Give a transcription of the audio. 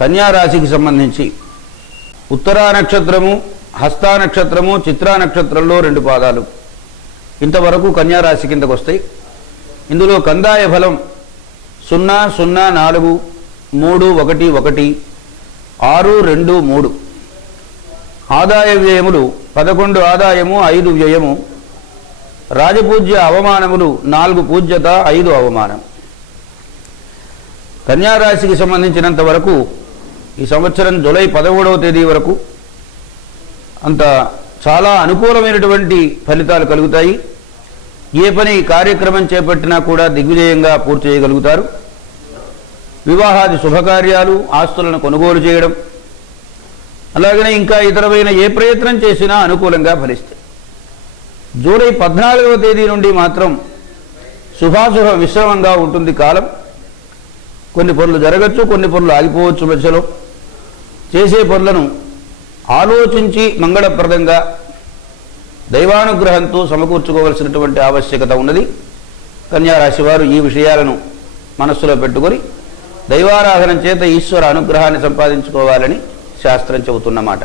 కన్యా రాశికి సంబంధించి ఉత్తరా నక్షత్రము హస్తా నక్షత్రము చిత్రా నక్షత్రంలో రెండు పాదాలు. ఇంతవరకు కన్యా రాశి కిందకు వస్తాయి. ఇందులో కందాయ ఫలం సున్నా సున్నా నాలుగు మూడు ఒకటి ఒకటి ఆరు రెండు మూడు. ఆదాయ వ్యయములు పదకొండు ఆదాయము ఐదు వ్యయము. రాజపూజ్య అవమానములు నాలుగు పూజ్యత ఐదు అవమానం. కన్యారాశికి సంబంధించినంత వరకు ఈ సంవత్సరం జూలై పదమూడవ తేదీ వరకు అంత చాలా అనుకూలమైనటువంటి ఫలితాలు కలుగుతాయి. ఏ పని కార్యక్రమం చేపట్టినా కూడా దిగ్విజయంగా పూర్తి చేయగలుగుతారు. వివాహాది శుభకార్యాలు ఆస్తులను కొనుగోలు చేయడం అలాగనే ఇంకా ఇతరమైన ఏ ప్రయత్నం చేసినా అనుకూలంగా ఫలిస్తాయి. జూలై పద్నాలుగవ తేదీ నుండి మాత్రం శుభాశుభ మిశ్రమంగా ఉంటుంది కాలం. కొన్ని పనులు జరగచ్చు కొన్ని పనులు ఆగిపోవచ్చు మధ్యలో. చేసే పనులను ఆలోచించి మంగళప్రదంగా దైవానుగ్రహంతో సమకూర్చుకోవలసినటువంటి ఆవశ్యకత ఉన్నది. కన్యారాశి వారు ఈ విషయాలను మనస్సులో పెట్టుకొని దైవారాధన చేత ఈశ్వర అనుగ్రహాన్ని సంపాదించుకోవాలని శాస్త్రం చెబుతున్నమాట.